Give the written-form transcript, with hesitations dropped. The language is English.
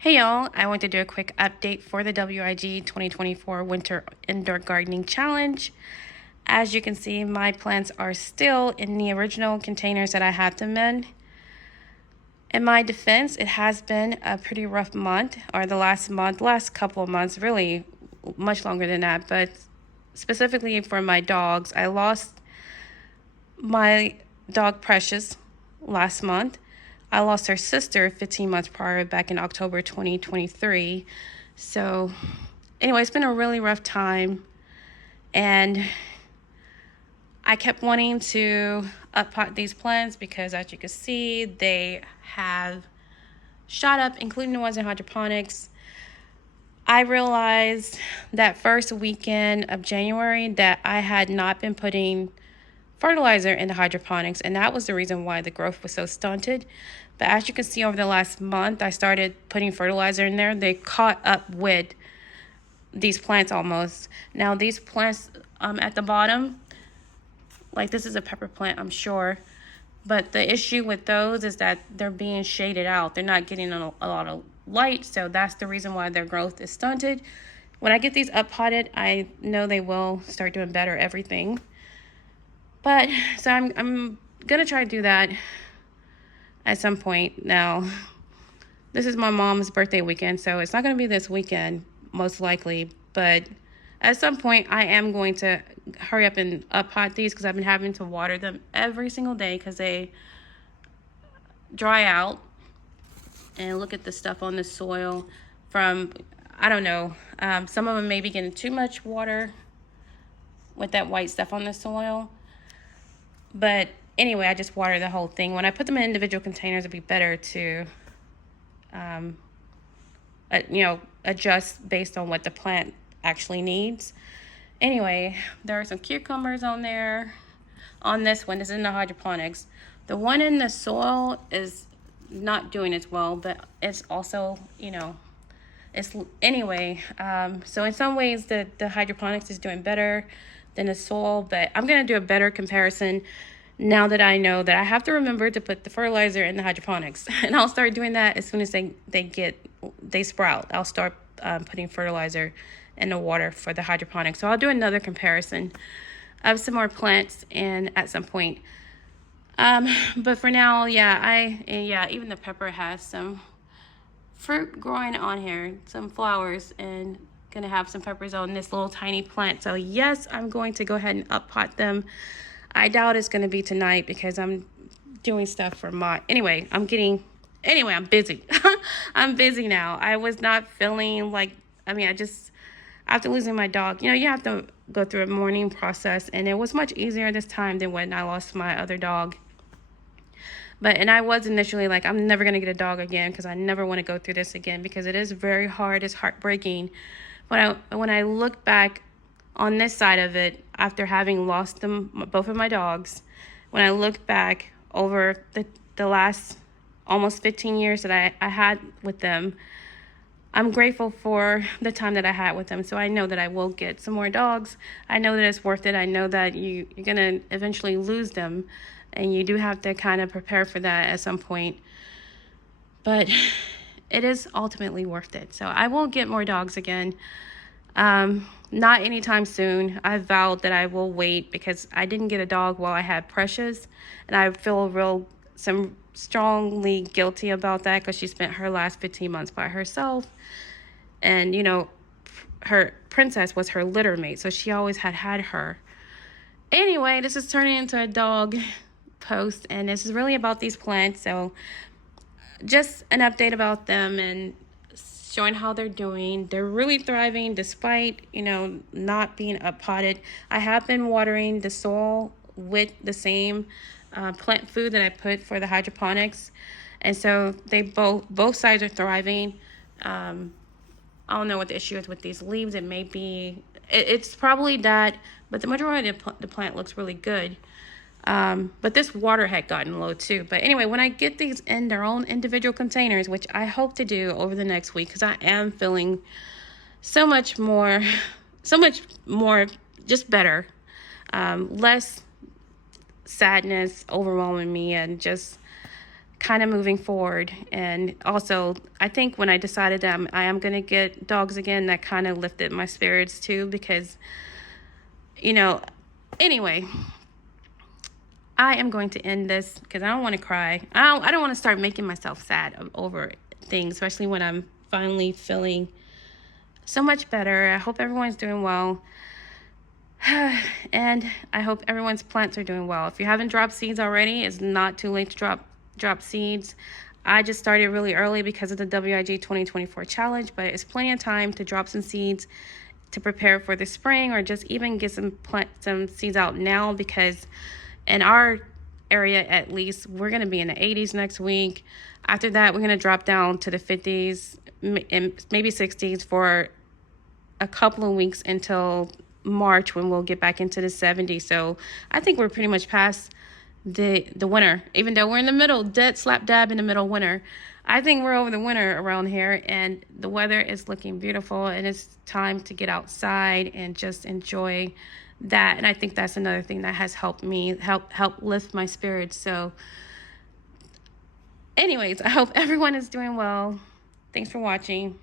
Hey y'all, I want to do a quick update for the WIG 2024 Winter Indoor Gardening Challenge. As you can see, my plants are still in the original containers that I had them in. In my defense, it has been a pretty rough month, or the last couple of months, really much longer than that, but specifically for my dogs, I lost my dog Precious last month. I lost her sister 15 months prior, back in October 2023. So anyway, it's been a really rough time, and I kept wanting to uppot these plants because, as you can see, they have shot up, including the ones in hydroponics. I realized that first weekend of January that I had not been putting fertilizer into hydroponics, and that was the reason why the growth was so stunted. But as you can see, over the last month, I started putting fertilizer in there. They caught up with these plants almost. Now these plants at the bottom, like this is a pepper plant, I'm sure, but the issue with those is that they're being shaded out. They're not getting a lot of light, so that's the reason why their growth is stunted. When I get these up potted, I know they will start doing better everything. But so I'm gonna try to do that at some point. Now, this is my mom's birthday weekend, so it's not gonna be this weekend, most likely. But at some point, I am going to hurry up and up-pot these because I've been having to water them every single day because they dry out. And look at the stuff on the soil from, I don't know, some of them may be getting too much water with that white stuff on the soil. But anyway, I just water the whole thing. When I put them in individual containers, it'd be better to, adjust based on what the plant actually needs. Anyway, there are some cucumbers on there. On this one, this is in the hydroponics. The one in the soil is not doing as well, but it's also, anyway. So in some ways, the hydroponics is doing better than the soil, but I'm gonna do a better comparison now that I know that I have to remember to put the fertilizer in the hydroponics. And I'll start doing that as soon as they sprout. I'll start putting fertilizer in the water for the hydroponics. So I'll do another comparison of some more plants and at some point. But for now, even the pepper has some fruit growing on here, some flowers, and gonna have some peppers on this little tiny plant. So yes, I'm going to go ahead and up pot them. I doubt it's gonna be tonight because I'm doing stuff for anyway, I'm busy. I'm busy now. I was not feeling like, after losing my dog, you have to go through a mourning process, and it was much easier this time than when I lost my other dog. And I was initially like, I'm never going to get a dog again because I never want to go through this again because it is very hard. It's heartbreaking. When I look back on this side of it, after having lost both of my dogs, when I look back over the last almost 15 years that I had with them, I'm grateful for the time that I had with them. So I know that I will get some more dogs. I know that it's worth it. I know that you're going to eventually lose them, and you do have to kind of prepare for that at some point. But it is ultimately worth it. So I will get more dogs again. Not anytime soon. I vowed that I will wait because I didn't get a dog while I had Precious, and I feel strongly guilty about that because she spent her last 15 months by herself, and her Princess was her litter mate, so she always had her. Anyway, this is turning into a dog post, and this is really about these plants, so just an update about them and showing how they're doing. They're really thriving despite not being up potted. I have been watering the soil with the same plant food that I put for the hydroponics, and so they both sides are thriving. I don't know what the issue is with these leaves. It may be it's probably that, but the majority of the plant looks really good. But this water had gotten low too. But anyway, when I get these in their own individual containers, which I hope to do over the next week, because I am feeling so much more just better, less sadness overwhelming me, and just kind of moving forward. And also, I think when I decided that I am going to get dogs again, that kind of lifted my spirits too, because, you know, anyway, I am going to end this because I don't want to cry. I don't want to start making myself sad over things, especially when I'm finally feeling so much better. I hope everyone's doing well. And I hope everyone's plants are doing well. If you haven't dropped seeds already, it's not too late to drop seeds. I just started really early because of the WIG 2024 challenge, but it's plenty of time to drop some seeds to prepare for the spring, or just even get some seeds out now, because in our area, at least, we're going to be in the 80s next week. After that, we're going to drop down to the 50s and maybe 60s for a couple of weeks until March, when we'll get back into the 70s. So I think we're pretty much past the winter, even though we're in the middle, dead slap dab in the middle of winter. I think we're over the winter around here, and the weather is looking beautiful, and it's time to get outside and just enjoy that. And I think that's another thing that has helped me help lift my spirits. So anyways, I hope everyone is doing well. Thanks for watching.